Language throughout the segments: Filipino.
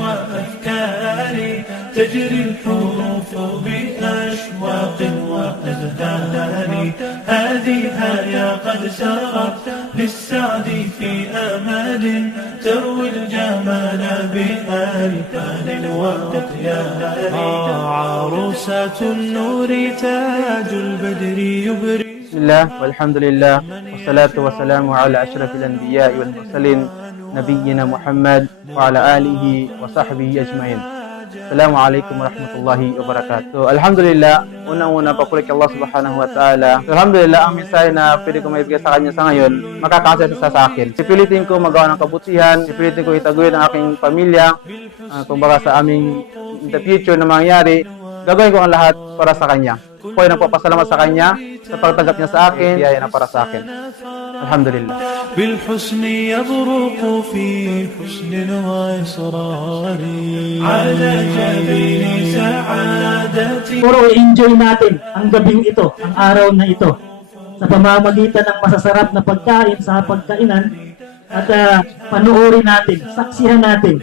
وأفكاري تجري الحروف بأشواق وأذهان. هذه هيا قد سرت للسعد في أمل تروي الجمال بألفان وأطيار. عروسة النور تاج البدر يبري. بسم الله والحمد لله والصلاة والسلام على أشرف الأنبياء والمرسلين نبينا محمد وعلى آله وصحبه أجمعين. Assalamualaikum warahmatullahi wabarakatuh. So, alhamdulillah, unang-una papuri kay Allah subhanahu wa ta'ala. So, alhamdulillah, ang mensahe na pwede ko maibigay sa kanya sa ngayon, makakasya sa akin. Sipilitin ko magawa ng kabutihan, sipilitin ko itaguyod ang aking pamilya, kumbaga sa aming in the future na mangyayari, gagawin ko ang lahat para sa kanya. Ako ay nagpapasalamat sa kanya sa pagtanggap niya sa akin, kaya na para sa akin. Alhamdulillah. بالحسن يبرق في حسن وإصرار على جبين سعادتي. Puro i-enjoy natin ang gabing ito, ang araw na ito, sa pamamagitan ng masasarap na pagkain sa pagkainan at panuorin natin, saksihan natin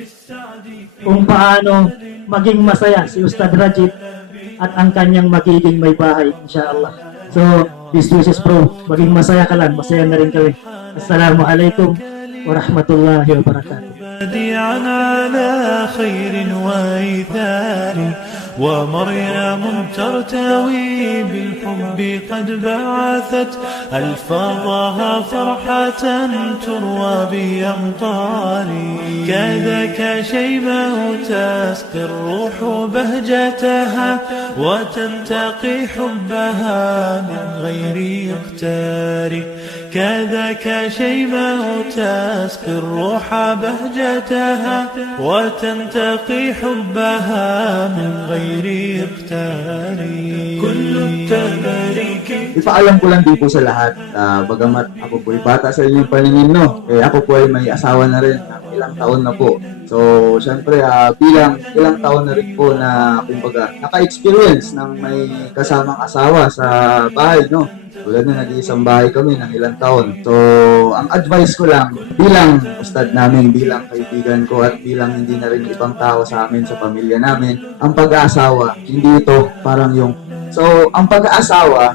kung paano maging masaya si Ustad Rajib at ang kanyang magiging may bahay, insyaAllah. So, best wishes bro, maging masaya ka lang, masaya na rin kami. Assalamualaikum warahmatullahi wabarakatuh. بديعا على خير وإيثار ومريم ترتوي بالحب قد بعثت ألفاظها فرحة تروى بأمطار. كذاك شيبه تسقي الروح بهجتها وتنتقي حبها من غير اختار. كذاك شيبه تسقي الروح بهجتها وتنتقي حبها من غير اختار. كل التباريك. Ipaalam ko lang dito sa lahat, bagamat ako po ay bata sa inyong paningin, no? Ako po ay may asawa na rin, ilang taon na po. So, syempre, bilang ilang taon na rin po na, kumbaga, naka-experience ng may kasamang asawa sa bahay, no? Tulad na nag-iisang bahay kami ng ilang taon. So, ang advice ko lang, bilang ustad namin, bilang kaibigan ko, at bilang hindi na rin ibang tao sa amin, sa pamilya namin, ang pag-aasawa, hindi ito parang yung... So, ang pag-aasawa,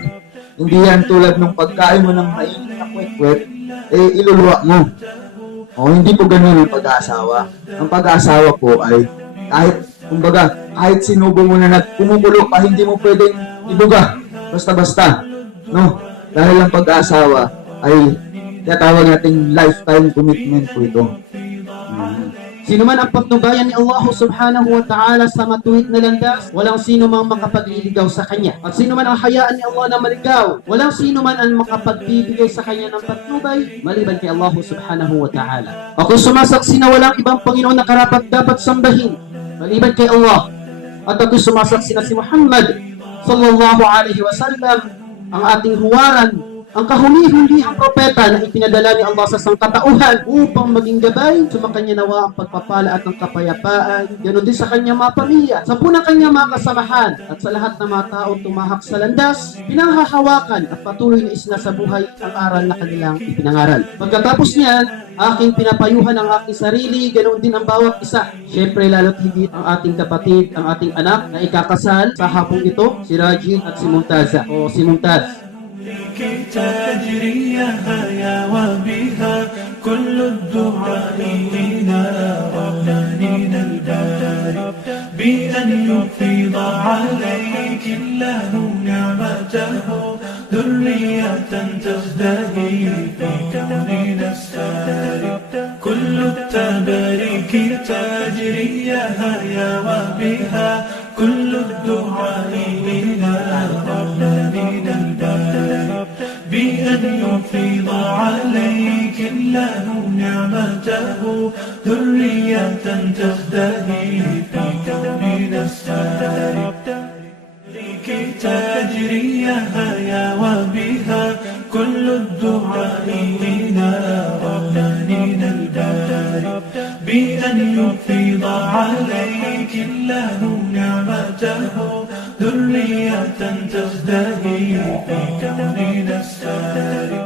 hindi yan tulad ng pagkain mo ng mainit na kwek-kwek, iluluwa mo. O, hindi po ganun ang pag-aasawa. Ang pag-aasawa po ay kahit, kumbaga, kahit sinubo mo na pumupulo pa, hindi mo pwedeng ibuga. Basta-basta. No? Dahil ang pag-aasawa ay tinatawag nating lifetime commitment po ito. Sino man ang patnubayan ni Allah subhanahu wa ta'ala sa matuwid na landas, walang sino mang makapagliligaw sa kanya. At sino man ang hayaan ni Allah na maligaw, walang sino man ang makapagbibigay sa kanya ng patnubay, maliban kay Allah subhanahu wa ta'ala. Ako sumasaksi na walang ibang Panginoon na karapat dapat sambahin, maliban kay Allah. At ako sumasaksi na si Muhammad sallallahu alaihi wasallam, ang ating huwaran, ang kahuli-hulihang propeta na ipinadala ni Allah sa sangkatauhan upang maging gabay, sumakanya nawa ang pagpapala at ang kapayapaan, ganoon din sa kanyang mga pamilya, sa punang kanyang mga kasamahan, at sa lahat ng mga tao tumahak sa landas, pinanghahawakan at patuloy na isinasabuhay ang aral na kanilang ipinangaral. Pagkatapos niyan, aking pinapayuhan ang aking sarili, ganoon din ang bawat isa. Siyempre, lalo't higit ang ating kapatid, ang ating anak na ikakasal sa hapong ito, si Rajib at si Mumtaza, o si Mumtaz. تجري هيا وبها كل الدعاء إلى ربنا الباري بأن يفيض عليك الله نعمته ذرية تزدهي في كوننا الساري. كل التباريك تجري هيا وبها كل الدعاء إلى ربنا الباري بأن يفيض عليك الله نعمته ذرية تزدهي في كوننا الساري. تجري هيا وبها كل الدعاء إلى ربنا الباري بأن يفيض عليك الله نعمته ذرية تزدهي في كوننا الساري.